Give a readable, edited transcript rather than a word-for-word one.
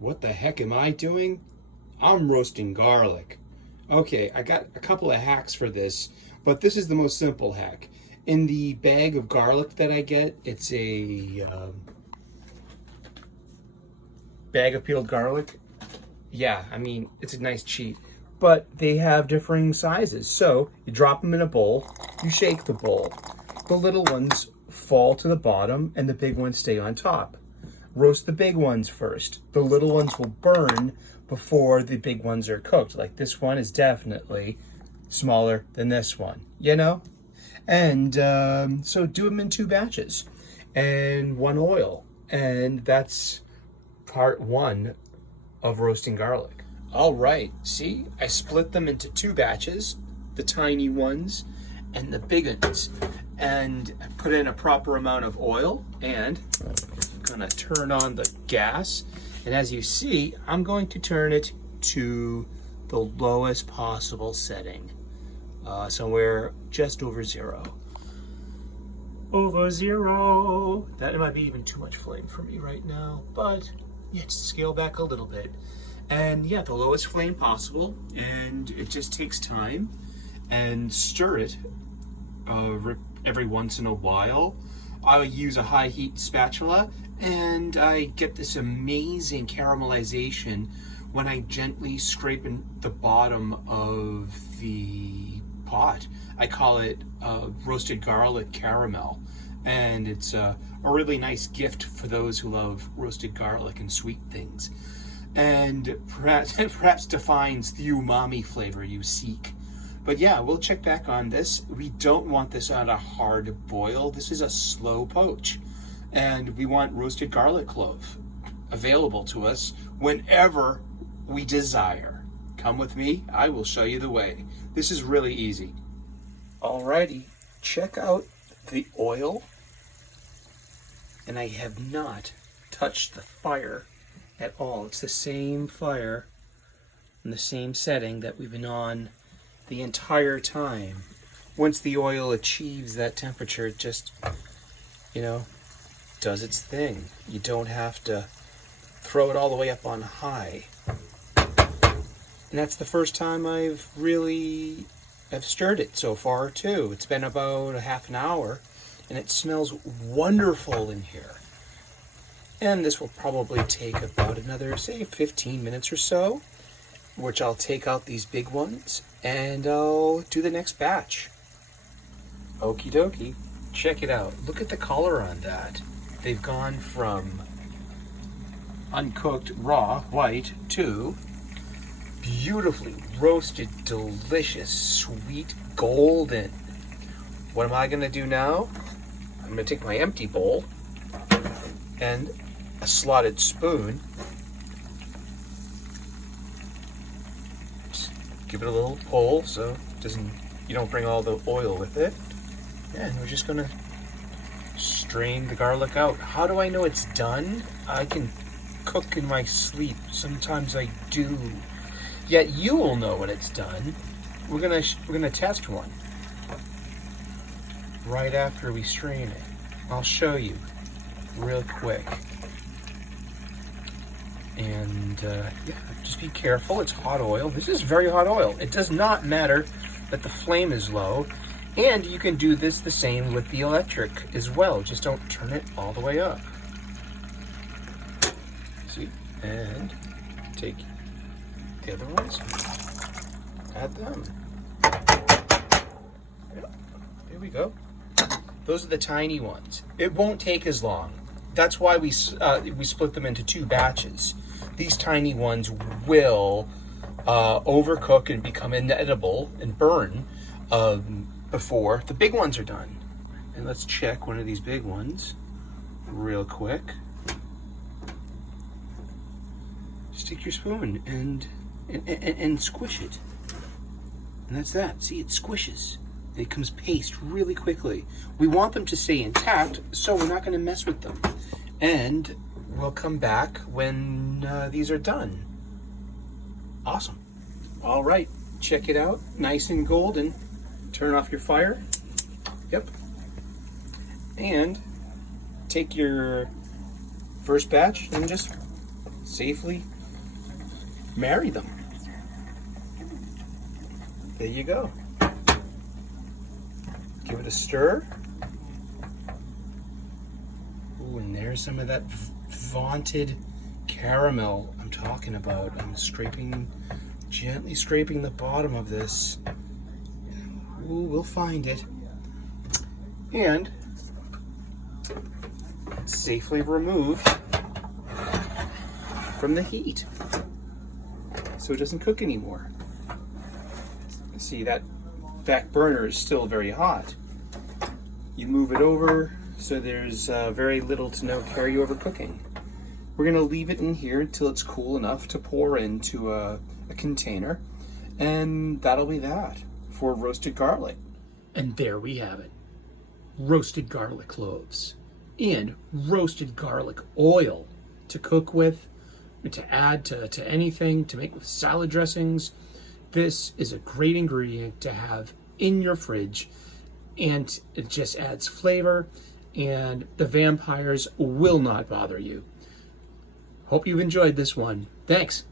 What the heck am I doing? I'm roasting garlic. Okay, I got a couple of hacks for this, but this is the most simple hack. In the bag of garlic that I get, it's a bag of peeled garlic. Yeah, I mean, it's a nice cheat. But they have differing sizes. So you drop them in a bowl, you shake the bowl. The little ones fall to the bottom and the big ones stay on top. Roast the big ones first. The little ones will burn before the big ones are cooked. Like this one is definitely smaller than this one, you know? And so do them in 2 batches and 1 oil. And that's part 1 of roasting garlic. All right, see, I split them into 2 batches, the tiny ones and the big ones. And I put in a proper amount of oil, and I'm gonna turn on the gas. And as you see, I'm going to turn it to the lowest possible setting, somewhere just over 0. Over 0. That might be even too much flame for me right now, but yeah, just scale back a little bit. And yeah, the lowest flame possible, and it just takes time. And stir it every once in a while. I use a high heat spatula, and I get this amazing caramelization when I gently scrape in the bottom of the pot. I call it roasted garlic caramel, and it's a really nice gift for those who love roasted garlic and sweet things, and perhaps defines the umami flavor you seek. But yeah, we'll check back on this. We don't want this on a hard boil. This is a slow poach. And we want roasted garlic clove available to us whenever we desire. Come with me, I will show you the way. This is really easy. Alrighty, check out the oil. And I have not touched the fire at all. It's the same fire and the same setting that we've been on the entire time. Once the oil achieves that temperature, it just, does its thing. You don't have to throw it all the way up on high. And that's the first time I've stirred it so far too. It's been about a half an hour, and it smells wonderful in here. And this will probably take about another, say, 15 minutes or so, which I'll take out these big ones and I'll do the next batch. Okie dokie. Check it out. Look at the color on that. They've gone from uncooked, raw, white to beautifully roasted, delicious, sweet, golden. What am I going to do now? I'm going to take my empty bowl and a slotted spoon. Give it a little pull so you don't bring all the oil with it. And we're just gonna strain the garlic out. How do I know it's done? I can cook in my sleep. Sometimes I do. Yet you will know when it's done. We're gonna test one right after we strain it. I'll show you real quick. And just be careful. It's hot oil. This is very hot oil. It does not matter that the flame is low. And you can do this the same with the electric as well. Just don't turn it all the way up. See? And take the other ones. Add them. Yep. There we go. Those are the tiny ones. It won't take as long. That's why we split them into 2 batches. These tiny ones will overcook and become inedible and burn before the big ones are done. And let's check one of these big ones real quick. Just take your spoon and squish it. And that's that. See, it squishes. It becomes paste really quickly. We want them to stay intact, so we're not going to mess with them. And we'll come back when these are done. Awesome. All right, check it out. Nice and golden. Turn off your fire. Yep. And take your first batch and just safely marry them. There you go. Give it a stir. Ooh, and there's some of that vaunted caramel I'm talking about. I'm gently scraping the bottom of this. Ooh, we'll find it. And safely remove from the heat so it doesn't cook anymore. See, that back burner is still very hot. You move it over so there's very little to no carryover cooking. We're gonna leave it in here until it's cool enough to pour into a container, and that'll be that for roasted garlic. And there we have it. Roasted garlic cloves and roasted garlic oil to cook with, to add to anything, to make with salad dressings. This is a great ingredient to have in your fridge, and it just adds flavor, and the vampires will not bother you. Hope you've enjoyed this one. Thanks.